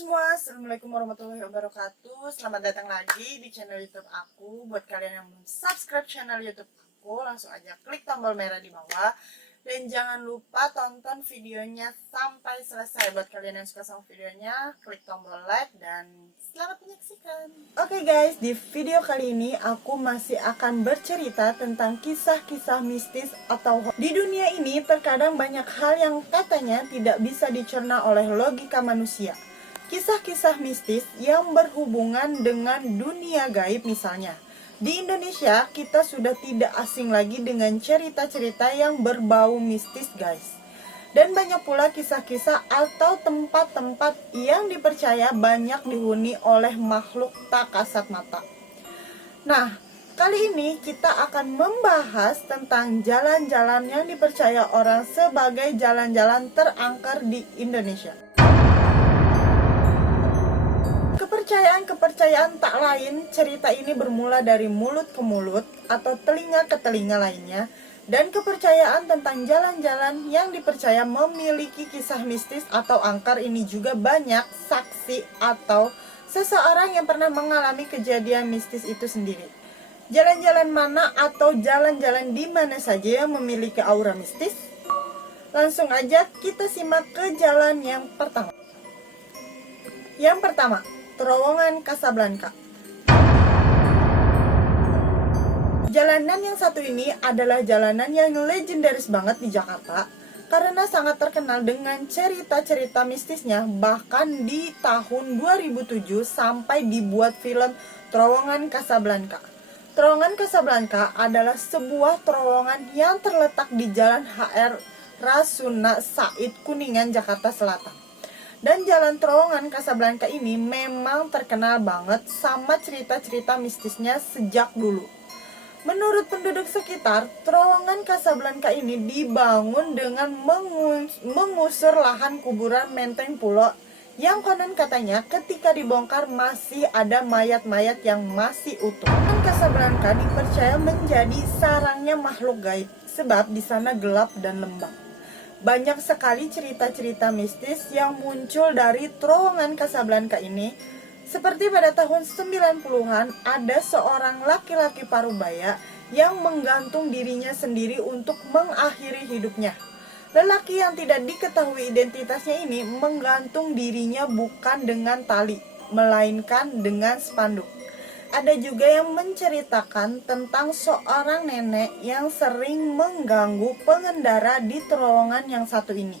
semua, Assalamualaikum warahmatullahi wabarakatuh. Selamat datang lagi di channel YouTube aku. Buat kalian yang belum subscribe channel YouTube aku, langsung aja klik tombol merah di bawah. Dan jangan lupa tonton videonya sampai selesai. Buat kalian yang suka sama videonya, klik tombol like dan selamat menyaksikan. Oke guys, di video kali ini aku masih akan bercerita tentang kisah-kisah mistis atau di dunia ini terkadang banyak hal yang katanya tidak bisa dicerna oleh logika manusia. Kisah-kisah mistis yang berhubungan dengan dunia gaib misalnya. Di Indonesia, kita sudah tidak asing lagi dengan cerita-cerita yang berbau mistis guys. Dan banyak pula kisah-kisah atau tempat-tempat yang dipercaya banyak dihuni oleh makhluk tak kasat mata. Nah, kali ini kita akan membahas tentang jalan-jalan yang dipercaya orang sebagai jalan-jalan terangker di Indonesia. Kepercayaan tak lain, cerita ini bermula dari mulut ke mulut atau telinga ke telinga lainnya. Dan kepercayaan tentang jalan-jalan yang dipercaya memiliki kisah mistis atau angker ini juga banyak saksi atau seseorang yang pernah mengalami kejadian mistis itu sendiri. Jalan-jalan mana atau jalan-jalan di mana saja yang memiliki aura mistis? Langsung aja kita simak ke jalan yang pertama. Yang pertama, Terowongan Casablanca. Jalanan yang satu ini adalah jalanan yang legendaris banget di Jakarta karena sangat terkenal dengan cerita-cerita mistisnya. Bahkan di tahun 2007 sampai dibuat film Terowongan Casablanca. Terowongan Casablanca adalah sebuah terowongan yang terletak di Jalan HR Rasuna Said Kuningan, Jakarta Selatan. Dan jalan terowongan Casablanca ini memang terkenal banget sama cerita-cerita mistisnya sejak dulu. Menurut penduduk sekitar, terowongan Casablanca ini dibangun dengan mengusur lahan kuburan Menteng Pulo yang konon katanya ketika dibongkar masih ada mayat-mayat yang masih utuh. Terowongan Casablanca dipercaya menjadi sarangnya makhluk gaib sebab di sana gelap dan lembab. Banyak sekali cerita-cerita mistis yang muncul dari terowongan Casablanca ini. Seperti pada tahun 90-an ada seorang laki-laki parubaya yang menggantung dirinya sendiri untuk mengakhiri hidupnya. Lelaki yang tidak diketahui identitasnya ini menggantung dirinya bukan dengan tali, melainkan dengan spanduk. Ada juga yang menceritakan tentang seorang nenek yang sering mengganggu pengendara di terowongan yang satu ini.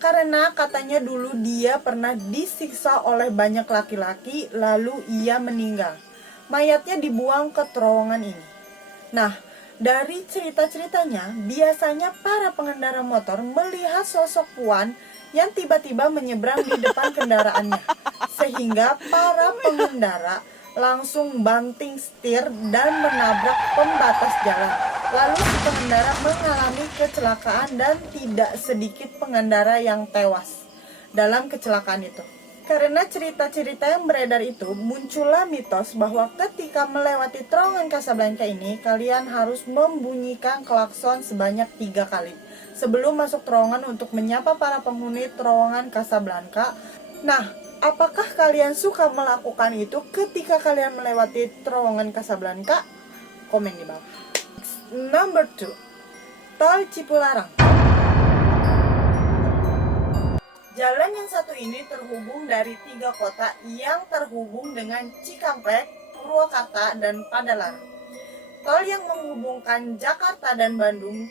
Karena katanya dulu dia pernah disiksa oleh banyak laki-laki lalu ia meninggal. Mayatnya dibuang ke terowongan ini. Nah, dari cerita-ceritanya biasanya para pengendara motor melihat sosok Puan yang tiba-tiba menyeberang di depan kendaraannya. Sehingga para pengendara langsung banting setir dan menabrak pembatas jalan. Lalu si pengendara mengalami kecelakaan dan tidak sedikit pengendara yang tewas dalam kecelakaan itu. Karena cerita-cerita yang beredar itu, muncullah mitos bahwa ketika melewati terowongan Casablanca ini, kalian harus membunyikan klakson sebanyak 3 kali sebelum masuk terowongan untuk menyapa para penghuni terowongan Casablanca. Nah, apakah kalian suka melakukan itu ketika kalian melewati terowongan Casablanca? Komen di bawah. Number 2, Tol Cipularang. Jalan yang satu ini terhubung dari 3 kota yang terhubung dengan Cikampek, Purwakarta, dan Padalarang. Tol yang menghubungkan Jakarta dan Bandung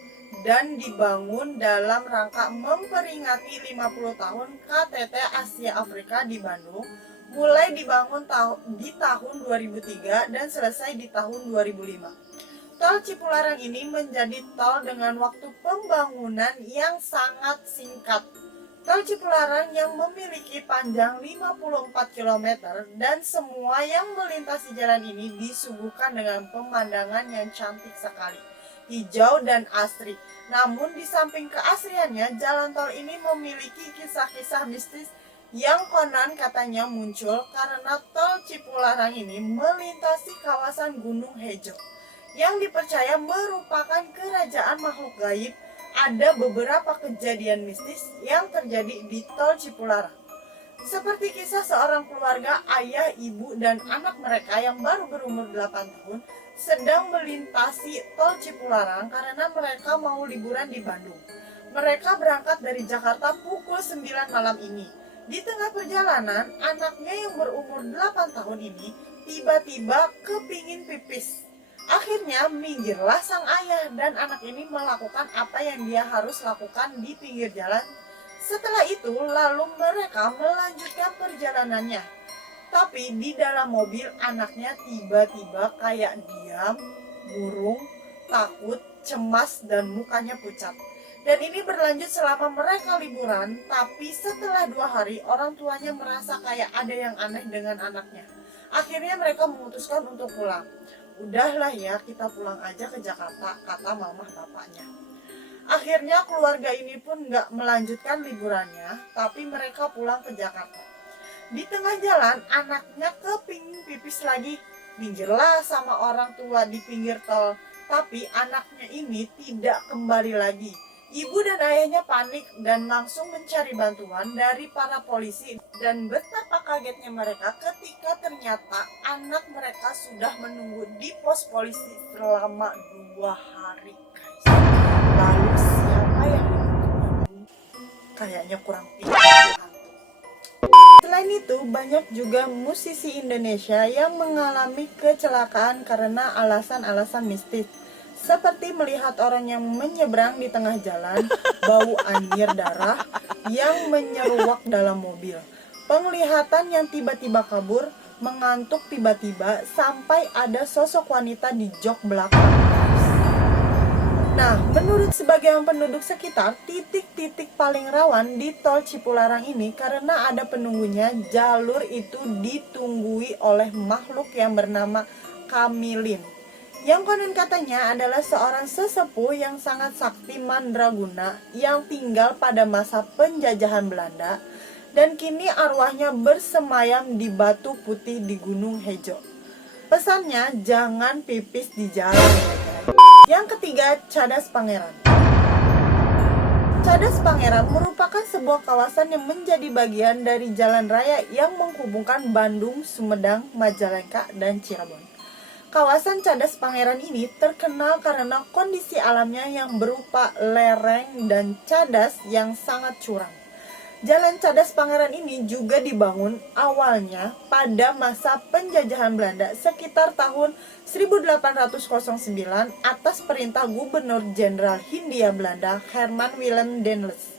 dan dibangun dalam rangka memperingati 50 tahun KTT Asia Afrika di Bandung, mulai dibangun di tahun 2003 dan selesai di tahun 2005. Tol Cipularang ini menjadi tol dengan waktu pembangunan yang sangat singkat. Tol Cipularang yang memiliki panjang 54 km dan semua yang melintasi jalan ini disuguhkan dengan pemandangan yang cantik sekali, hijau dan asri. Namun di samping keasriannya, jalan tol ini memiliki kisah-kisah mistis yang konon katanya muncul karena tol Cipularang ini melintasi kawasan Gunung Hejo yang dipercaya merupakan kerajaan makhluk gaib. Ada beberapa kejadian mistis yang terjadi di tol Cipularang. Seperti kisah seorang keluarga, ayah, ibu, dan anak mereka yang baru berumur 8 tahun sedang melintasi tol Cipularang karena mereka mau liburan di Bandung. Mereka berangkat dari Jakarta pukul 9 malam ini. Di tengah perjalanan, anaknya yang berumur 8 tahun ini tiba-tiba kepingin pipis. Akhirnya minggirlah sang ayah dan anak ini melakukan apa yang dia harus lakukan di pinggir jalan. Setelah itu lalu mereka melanjutkan perjalanannya. Tapi di dalam mobil anaknya tiba-tiba kayak diam, murung, takut, cemas, dan mukanya pucat. Dan ini berlanjut selama mereka liburan, tapi setelah 2 hari orang tuanya merasa kayak ada yang aneh dengan anaknya. Akhirnya mereka memutuskan untuk pulang. Udahlah ya, kita pulang aja ke Jakarta, kata mamah bapaknya. Akhirnya keluarga ini pun gak melanjutkan liburannya, tapi mereka pulang ke Jakarta. Di tengah jalan, anaknya kepingin pipis lagi. Minggirlah sama orang tua di pinggir tol, tapi anaknya ini tidak kembali lagi. Ibu dan ayahnya panik dan langsung mencari bantuan dari para polisi, dan betapa kagetnya mereka ketika ternyata anak mereka sudah menunggu di pos polisi selama 2 hari, guys. Lalu siapa yang ditunggu? Kayaknya kurang pintar. Selain itu, banyak juga musisi Indonesia yang mengalami kecelakaan karena alasan-alasan mistis. Seperti melihat orang yang menyeberang di tengah jalan, bau anjir darah yang menyeruak dalam mobil, penglihatan yang tiba-tiba kabur, mengantuk tiba-tiba, sampai ada sosok wanita di jok belakang. Nah, menurut sebagian penduduk sekitar, titik-titik paling rawan di tol Cipularang ini karena ada penunggunya, jalur itu ditunggui oleh makhluk yang bernama Kamilin. Yang konon katanya adalah seorang sesepuh yang sangat sakti mandraguna yang tinggal pada masa penjajahan Belanda dan kini arwahnya bersemayam di batu putih di Gunung Hejo. Pesannya, jangan pipis di jalan. Yang ketiga, Cadas Pangeran. Cadas Pangeran merupakan sebuah kawasan yang menjadi bagian dari jalan raya yang menghubungkan Bandung, Sumedang, Majalengka, dan Cirebon. Kawasan Cadas Pangeran ini terkenal karena kondisi alamnya yang berupa lereng dan cadas yang sangat curam. Jalan Cadas Pangeran ini juga dibangun awalnya pada masa penjajahan Belanda sekitar tahun 1809 atas perintah Gubernur Jenderal Hindia Belanda Herman Willem Dendels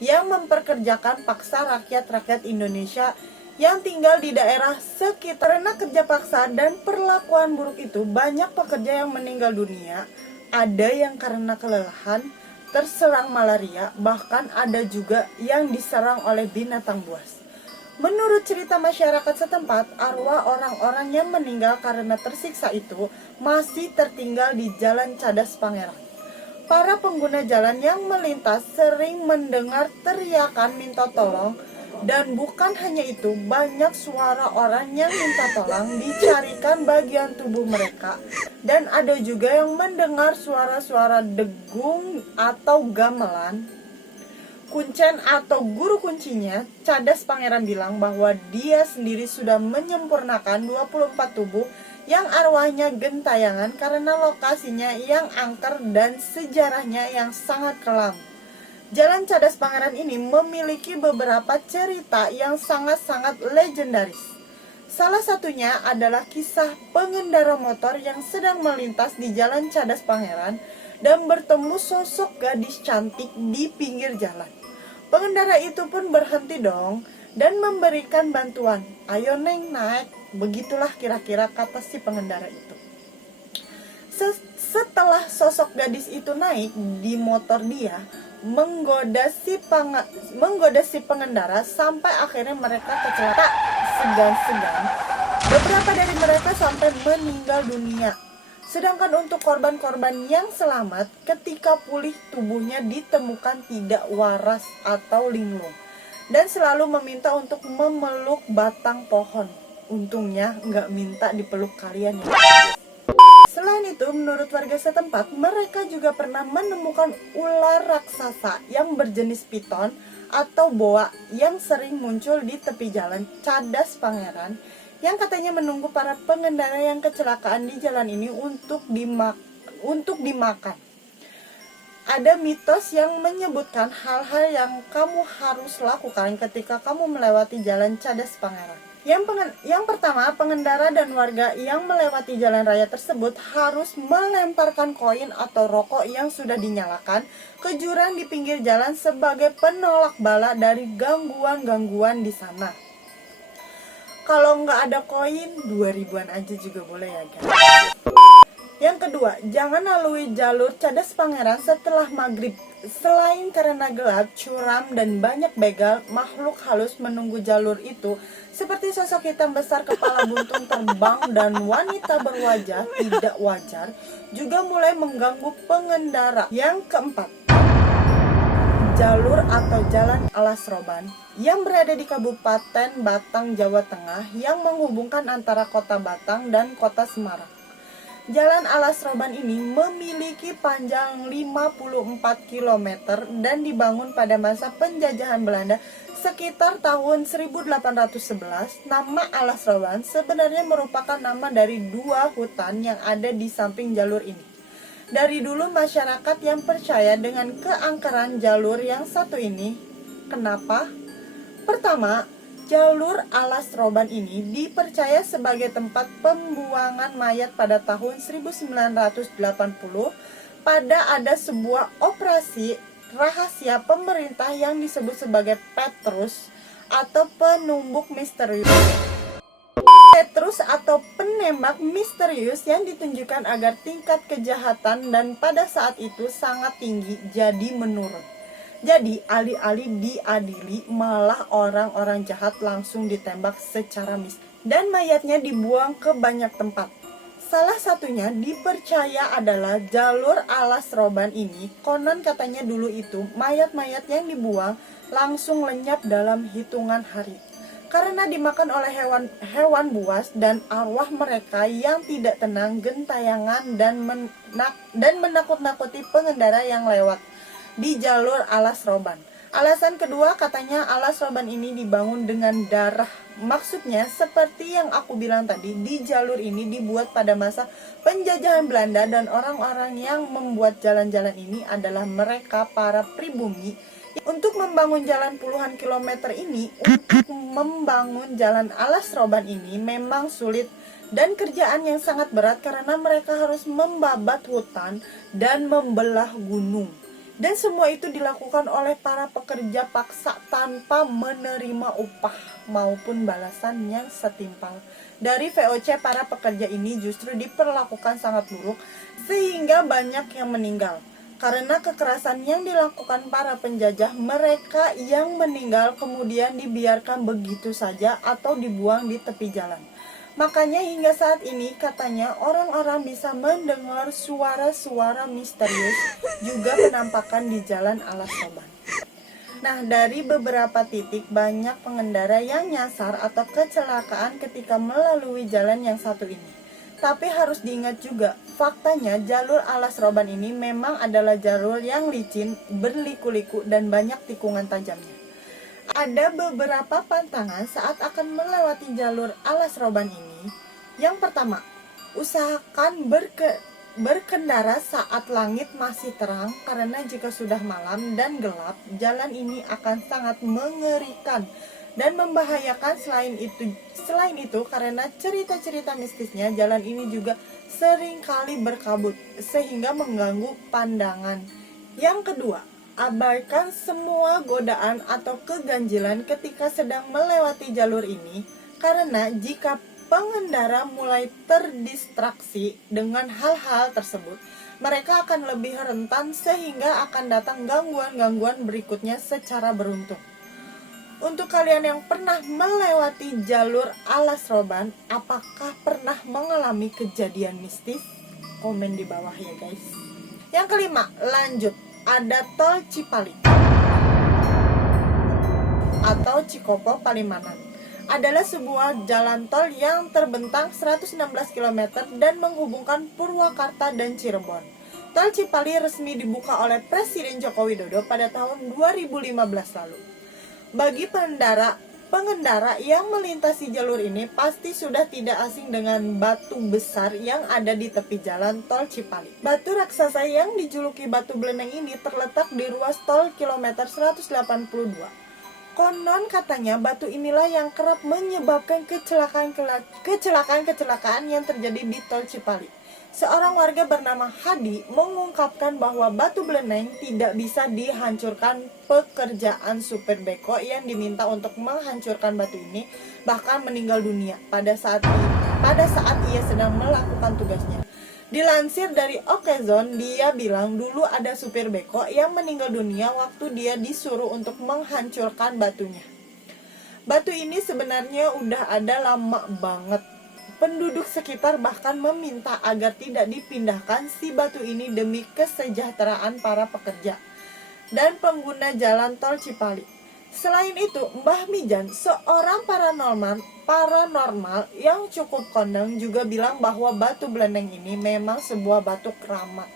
yang memperkerjakan paksa rakyat-rakyat Indonesia yang tinggal di daerah sekitar. Karena kerja paksa dan perlakuan buruk itu, banyak pekerja yang meninggal dunia, ada yang karena kelelahan, terserang malaria, bahkan ada juga yang diserang oleh binatang buas. Menurut cerita masyarakat setempat, arwah orang-orang yang meninggal karena tersiksa itu masih tertinggal di Jalan Cadas Pangeran. Para pengguna jalan yang melintas sering mendengar teriakan minta tolong. Dan bukan hanya itu, banyak suara orang yang minta tolong dicarikan bagian tubuh mereka. Dan ada juga yang mendengar suara-suara degung atau gamelan. Kuncen atau guru kuncinya, Cadas Pangeran bilang bahwa dia sendiri sudah menyempurnakan 24 tubuh yang arwahnya gentayangan karena lokasinya yang angker dan sejarahnya yang sangat kelam. Jalan Cadas Pangeran ini memiliki beberapa cerita yang sangat-sangat legendaris. Salah satunya adalah kisah pengendara motor yang sedang melintas di Jalan Cadas Pangeran dan bertemu sosok gadis cantik di pinggir jalan. Pengendara itu pun berhenti dong dan memberikan bantuan. Ayo neng naik, begitulah kira-kira kata si pengendara itu. Setelah sosok gadis itu naik di motor dia, menggoda si pengendara sampai akhirnya mereka kecelakaan segan-segan. Beberapa dari mereka sampai meninggal dunia. Sedangkan untuk korban-korban yang selamat, ketika pulih tubuhnya ditemukan tidak waras atau linglung dan selalu meminta untuk memeluk batang pohon. Untungnya nggak minta dipeluk kalian ya. Selain itu, menurut warga setempat, mereka juga pernah menemukan ular raksasa yang berjenis piton atau boa yang sering muncul di tepi jalan Cadas Pangeran, yang katanya menunggu para pengendara yang kecelakaan di jalan ini untuk dimakan. Ada mitos yang menyebutkan hal-hal yang kamu harus lakukan ketika kamu melewati jalan Cadas Pangeran. Yang pertama, pengendara dan warga yang melewati jalan raya tersebut harus melemparkan koin atau rokok yang sudah dinyalakan ke jurang di pinggir jalan sebagai penolak bala dari gangguan-gangguan di sana. Kalau nggak ada koin, 2000-an aja juga boleh ya guys. Yang kedua, jangan lalui jalur Cadas Pangeran setelah maghrib. Selain karena gelap, curam, dan banyak begal, makhluk halus menunggu jalur itu seperti sosok hitam besar kepala buntung terbang dan wanita berwajah tidak wajar juga mulai mengganggu pengendara. Yang keempat, jalur atau jalan Alas Roban yang berada di Kabupaten Batang, Jawa Tengah yang menghubungkan antara kota Batang dan kota Semarang. Jalan Alas Roban ini memiliki panjang 54 km dan dibangun pada masa penjajahan Belanda sekitar tahun 1811. Nama Alas Roban sebenarnya merupakan nama dari dua hutan yang ada di samping jalur ini. Dari dulu masyarakat yang percaya dengan keangkeran jalur yang satu ini. Kenapa? Pertama, jalur Alas Roban ini dipercaya sebagai tempat pembuangan mayat pada tahun 1980 pada ada sebuah operasi rahasia pemerintah yang disebut sebagai Petrus atau penumbuk misterius. Petrus atau penembak misterius yang ditunjukkan agar tingkat kejahatan dan pada saat itu sangat tinggi jadi menurun. Jadi alih-alih diadili, malah orang-orang jahat langsung ditembak secara mistis dan mayatnya dibuang ke banyak tempat. Salah satunya dipercaya adalah jalur Alas Roban ini. Konon katanya dulu itu mayat-mayat yang dibuang langsung lenyap dalam hitungan hari karena dimakan oleh hewan buas dan arwah mereka yang tidak tenang gentayangan dan menakut-nakuti pengendara yang lewat di jalur Alas Roban. Alasan kedua, katanya Alas Roban ini dibangun dengan darah. Maksudnya seperti yang aku bilang tadi, di jalur ini dibuat pada masa penjajahan Belanda dan orang-orang yang membuat jalan-jalan ini adalah mereka para pribumi. Untuk membangun jalan puluhan kilometer ini, untuk membangun jalan Alas Roban ini memang sulit dan kerjaan yang sangat berat karena mereka harus membabat hutan dan membelah gunung. Dan semua itu dilakukan oleh para pekerja paksa tanpa menerima upah maupun balasan yang setimpal. Dari VOC, para pekerja ini justru diperlakukan sangat buruk sehingga banyak yang meninggal. Karena kekerasan yang dilakukan para penjajah, mereka yang meninggal kemudian dibiarkan begitu saja atau dibuang di tepi jalan. Makanya hingga saat ini katanya orang-orang bisa mendengar suara-suara misterius juga penampakan di jalan Alas Roban. Nah, dari beberapa titik banyak pengendara yang nyasar atau kecelakaan ketika melalui jalan yang satu ini. Tapi harus diingat juga, faktanya jalur Alas Roban ini memang adalah jalur yang licin, berliku-liku dan banyak tikungan tajamnya. Ada beberapa pantangan saat akan melewati jalur Alas Roban ini. Yang pertama, usahakan berkendara saat langit masih terang karena jika sudah malam dan gelap, jalan ini akan sangat mengerikan dan membahayakan. Selain itu karena cerita-cerita mistisnya, jalan ini juga sering kali berkabut sehingga mengganggu pandangan. Yang kedua, abaikan semua godaan atau keganjilan ketika sedang melewati jalur ini, karena jika pengendara mulai terdistraksi dengan hal-hal tersebut, mereka akan lebih rentan sehingga akan datang gangguan-gangguan berikutnya secara beruntun. Untuk kalian yang pernah melewati jalur Alas Roban, apakah pernah mengalami kejadian mistis? Komen di bawah ya guys. Yang kelima, lanjut. Ada tol Cipali atau Cikopo Palimanan. adalah sebuah jalan tol yang terbentang 116 km dan menghubungkan Purwakarta dan Cirebon. Tol Cipali resmi dibuka oleh Presiden Joko Widodo pada tahun 2015 lalu. Bagi pengendara yang melintasi jalur ini pasti sudah tidak asing dengan batu besar yang ada di tepi jalan tol Cipali. Batu raksasa yang dijuluki Batu Beleneng ini terletak di ruas tol kilometer 182. Konon katanya batu inilah yang kerap menyebabkan kecelakaan yang terjadi di tol Cipali. Seorang warga bernama Hadi mengungkapkan bahwa batu beleneng tidak bisa dihancurkan. Pekerjaan supir beko yang diminta untuk menghancurkan batu ini bahkan meninggal dunia pada saat ia sedang melakukan tugasnya. Dilansir dari Okezone, dia bilang dulu ada supir beko yang meninggal dunia waktu dia disuruh untuk menghancurkan batunya. Batu ini sebenarnya udah ada lama banget. Penduduk sekitar bahkan meminta agar tidak dipindahkan si batu ini demi kesejahteraan para pekerja dan pengguna jalan tol Cipali. Selain itu, Mbah Mijan, seorang paranormal yang cukup kondang, juga bilang bahwa batu beleneng ini memang sebuah batu keramat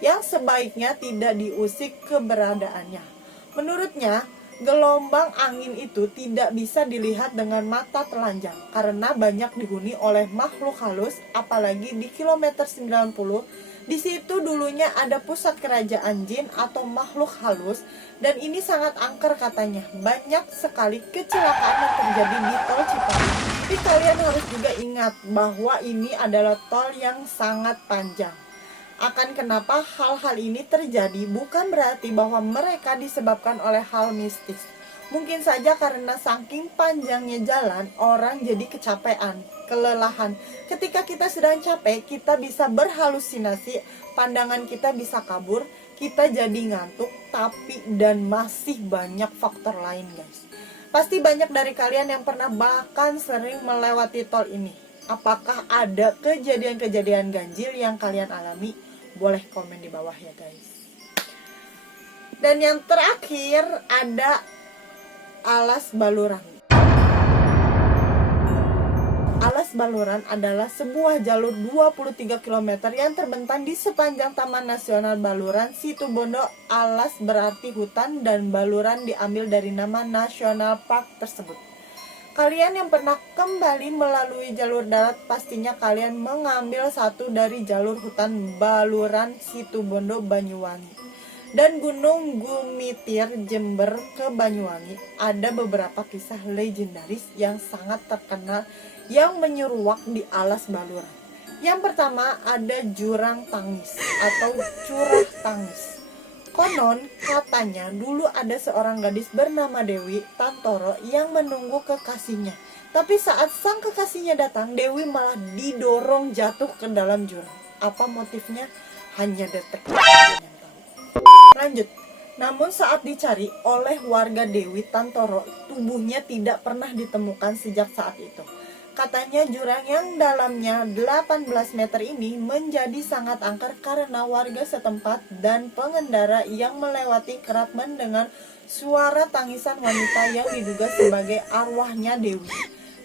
yang sebaiknya tidak diusik keberadaannya. Menurutnya, gelombang angin itu tidak bisa dilihat dengan mata telanjang karena banyak dihuni oleh makhluk halus, apalagi di kilometer 90. Di situ dulunya ada pusat kerajaan jin atau makhluk halus, dan ini sangat angker katanya. Banyak sekali kecelakaan yang terjadi di tol Cipali. Tapi kalian harus juga ingat bahwa ini adalah tol yang sangat panjang. Akan kenapa hal-hal ini terjadi bukan berarti bahwa mereka disebabkan oleh hal mistis. Mungkin saja karena saking panjangnya jalan, orang jadi kecapean, kelelahan. Ketika kita sedang capek, kita bisa berhalusinasi, pandangan kita bisa kabur, kita jadi ngantuk, tapi dan masih banyak faktor lain, guys. Pasti banyak dari kalian yang pernah bahkan sering melewati tol ini. Apakah ada kejadian-kejadian ganjil yang kalian alami? Boleh komen di bawah ya, guys. Dan yang terakhir ada Alas Baluran. Alas Baluran adalah sebuah jalur 23 km yang terbentang di sepanjang Taman Nasional Baluran Situbondo. Alas berarti hutan dan Baluran diambil dari nama National Park tersebut. Kalian yang pernah kembali melalui jalur darat pastinya kalian mengambil satu dari jalur hutan Baluran Situbondo Banyuwangi dan Gunung Gumitir Jember ke Banyuwangi. Ada beberapa kisah legendaris yang sangat terkenal yang menyeruak di Alas Baluran. Yang pertama ada Jurang Tangis atau Curah Tangis. Konon katanya dulu ada seorang gadis bernama Dewi Tantoro yang menunggu kekasihnya. Tapi saat sang kekasihnya datang, Dewi malah didorong jatuh ke dalam jurang. Apa motifnya? Hanya detektif yang tahu. Lanjut. Namun saat dicari oleh warga Dewi Tantoro, tubuhnya tidak pernah ditemukan sejak saat itu. Katanya jurang yang dalamnya 18 meter ini menjadi sangat angker karena warga setempat dan pengendara yang melewati kerap mendengar suara tangisan wanita yang diduga sebagai arwahnya Dewi.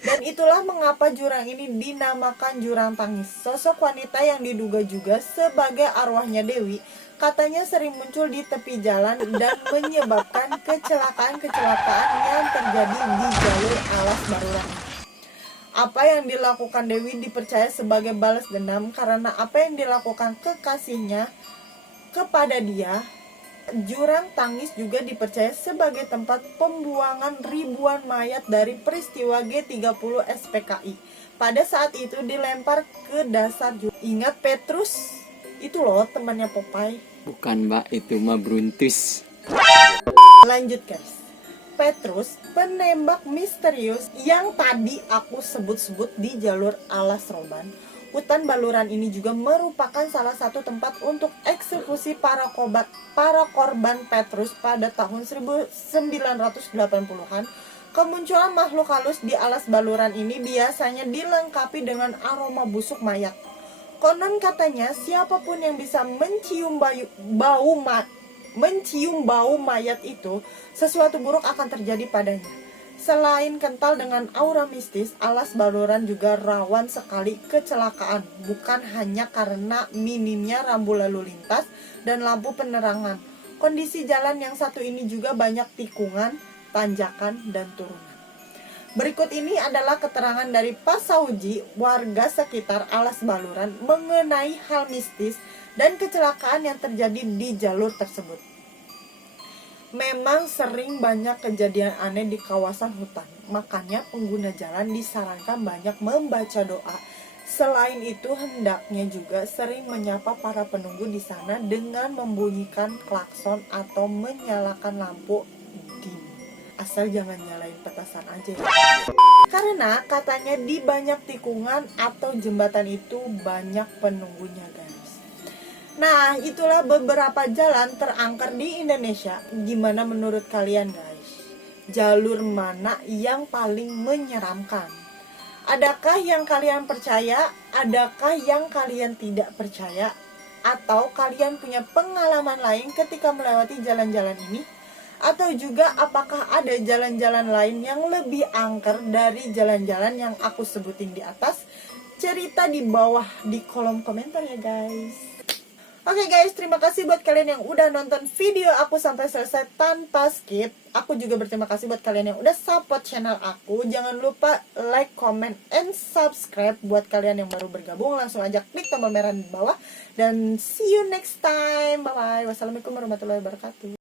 Dan itulah mengapa jurang ini dinamakan Jurang Tangis. Sosok wanita yang diduga juga sebagai arwahnya Dewi katanya sering muncul di tepi jalan dan menyebabkan kecelakaan-kecelakaan yang terjadi di jalur Alas Baluran. Apa yang dilakukan Dewi dipercaya sebagai balas dendam karena apa yang dilakukan kekasihnya kepada dia. Jurang Tangis juga dipercaya sebagai tempat pembuangan ribuan mayat dari peristiwa G30 SPKI. Pada saat itu dilempar ke dasar jurang. Ingat Petrus? Itu loh temannya Popeye. Bukan mbak, itu mah Bruntus. Lanjut guys. Petrus, penembak misterius yang tadi aku sebut-sebut di jalur Alas Roban. Hutan Baluran ini juga merupakan salah satu tempat untuk eksekusi para korban Petrus pada tahun 1980-an. Kemunculan makhluk halus di Alas Baluran ini biasanya dilengkapi dengan aroma busuk mayat. Konon katanya siapapun yang bisa mencium bau mayat itu, sesuatu buruk akan terjadi padanya. Selain kental dengan aura mistis, Alas Baluran juga rawan sekali kecelakaan, bukan hanya karena minimnya rambu lalu lintas dan lampu penerangan. Kondisi jalan yang satu ini juga banyak tikungan, tanjakan, dan turunan. Berikut ini adalah keterangan dari Pak Sauji, warga sekitar Alas Baluran, mengenai hal mistis dan kecelakaan yang terjadi di jalur tersebut. Memang sering banyak kejadian aneh di kawasan hutan, makanya pengguna jalan disarankan banyak membaca doa. Selain itu, hendaknya juga sering menyapa para penunggu di sana dengan membunyikan klakson atau menyalakan lampu dim. Asal jangan nyalain petasan aja ya. Karena katanya di banyak tikungan atau jembatan itu banyak penunggunya, guys. Nah, itulah beberapa jalan terangker di Indonesia. Gimana menurut kalian, guys? Jalur mana yang paling menyeramkan? Adakah yang kalian percaya? Adakah yang kalian tidak percaya? Atau kalian punya pengalaman lain ketika melewati jalan-jalan ini? Atau juga apakah ada jalan-jalan lain yang lebih angker dari jalan-jalan yang aku sebutin di atas? Cerita di bawah di kolom komentar ya, guys. Oke guys, terima kasih buat kalian yang udah nonton video aku sampai selesai tanpa skip. Aku juga berterima kasih buat kalian yang udah support channel aku. Jangan lupa like, comment, and subscribe. Buat kalian yang baru bergabung, langsung aja klik tombol merah di bawah. Dan see you next time. Bye-bye. Wassalamualaikum warahmatullahi wabarakatuh.